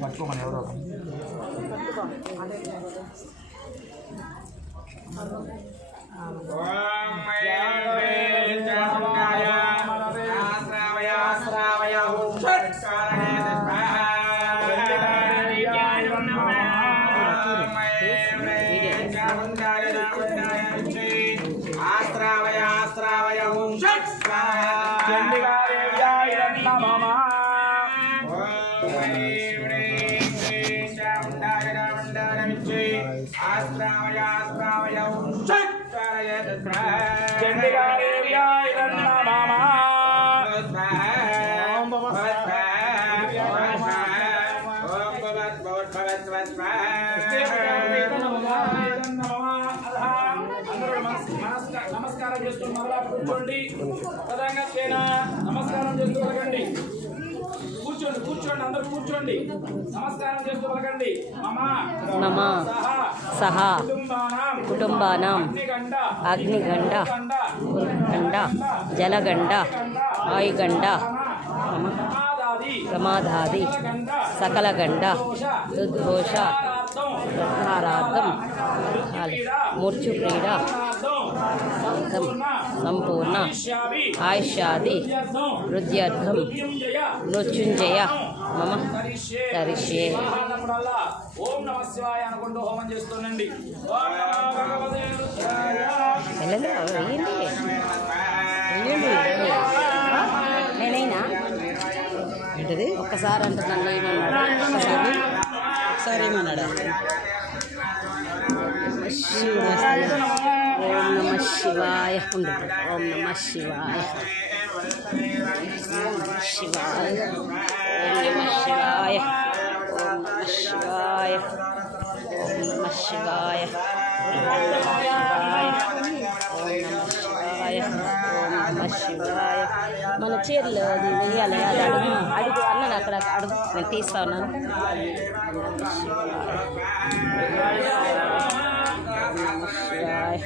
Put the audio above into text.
పట్టుకోమని ఎవరో నమస్కారం చేస్తూ మరలా కూర్చోండి. నమస్కారం చేస్తూ వెళ్ళకండి. కూర్చోండి కూర్చోండి అందరూ కూర్చోండి. నమస్కారం చేస్తూ వెళ్ళకండి. మమ సహ కుటుంబానాం అగ్నిగండ గండ జలగండ వాయుగండ ప్రమాదాది సకలగండ దుర్ఘోష సంహారార్థం మూర్ఛుక్రీడ సంపూర్ణ ఆయుష్యాది వృద్ధ్యర్థం మృత్యుంజయ మమ కరిష్యే. ఓం నమః శివాయ అనుకుంటూ హోమం చేస్తూనండి. నేనైనా ఏంటది ఒక్కసారి అంటే నన్ను ఏమన్నాడు? ఒకసారి ఏమన్నాడా? ఓం నమ శివాయ ఉండు. ఓం నమ శివాయ శివాయ ఓం నమ శివాయ ఓం నమ శివాయ ఓం నమ శివాయ ఓం నమ శివాయ. మన చీరలు అది వెయ్యాలి. అది అడుగు అడుగు అన్నాను. అక్కడ అడుగు నేను తీస్తా ఉన్నాను. శివాయ.